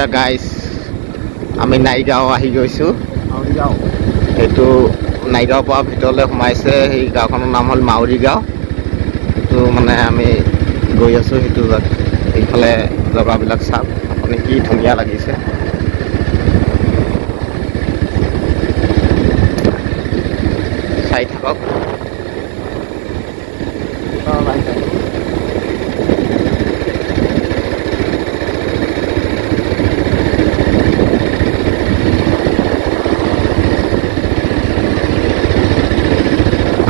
এতিয়া গাইজ আমি নাইগাঁও আহি গৈছোঁ। সেইটো নাইগাঁৱৰ পৰা ভিতৰলৈ সোমাইছে। সেই গাঁওখনৰ নাম হ'ল মাউৰি গাঁও। সেইটো মানে আমি গৈ আছোঁ সেইটো এইফালে জেগাবিলাক চাওক আপুনি, কি ধুনীয়া লাগিছে। চাই থাকক।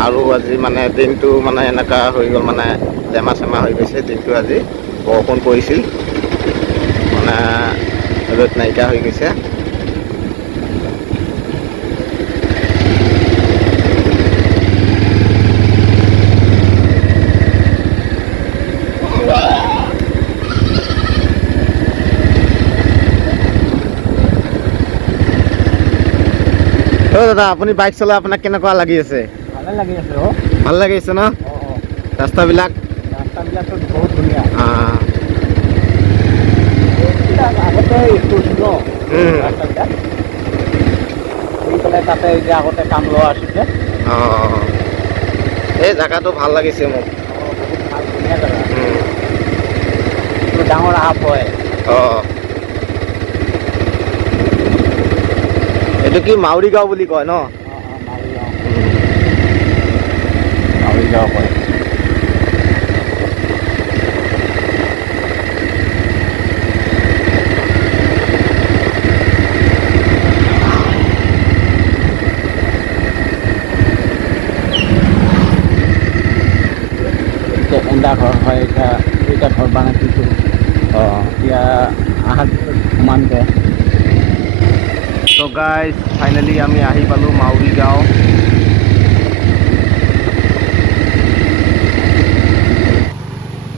আৰু আজি মানে দিনটো মানে এনেকুৱা হৈ গ'ল, মানে জেমা চেমা হৈ গৈছে দিনটো। আজি বৰষুণ পৰিছিল, মানে ৰ'দ নাইকিয়া হৈ গৈছে। দাদা আপুনি বাইক চলাই আপোনাক কেনেকুৱা লাগি আছে? ভালে লাগি আছে। ভাল লাগি আছে ন? ৰাস্তাবিলাক বহুত ধুনীয়া। আগতে স্কুল ছিল ৰাস্তাবিলাক, পেলাই তাতে এতিয়া আগতে কাম লোৱা আছিলে। এই জেগাটো ভাল লাগিছে মোক। বহুত ভাল, ধুনীয়া জেগা। ডাঙৰ আপ হয়। এইটো কি মাউৰি গাঁও বুলি কয় ন? মাউৰি গাঁও কয়। এন্দা ঘৰ হয়, এতিয়া ঘৰ বনাই দিছোঁ। এতিয়া আহাৰ পিছত সোমামগৈ। তো গাইজ ফাইনেলি আমি আহি পালোঁ মাউৰি গাঁও।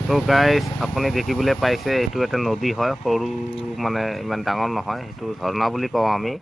তো গাইজ আপুনি দেখিবলৈ পাইছে, এইটো এটা নদী হয়, সৰু মানে ইমান ডাঙৰ নহয়, সেইটো ঝৰ্ণা বুলি কওঁ আমি।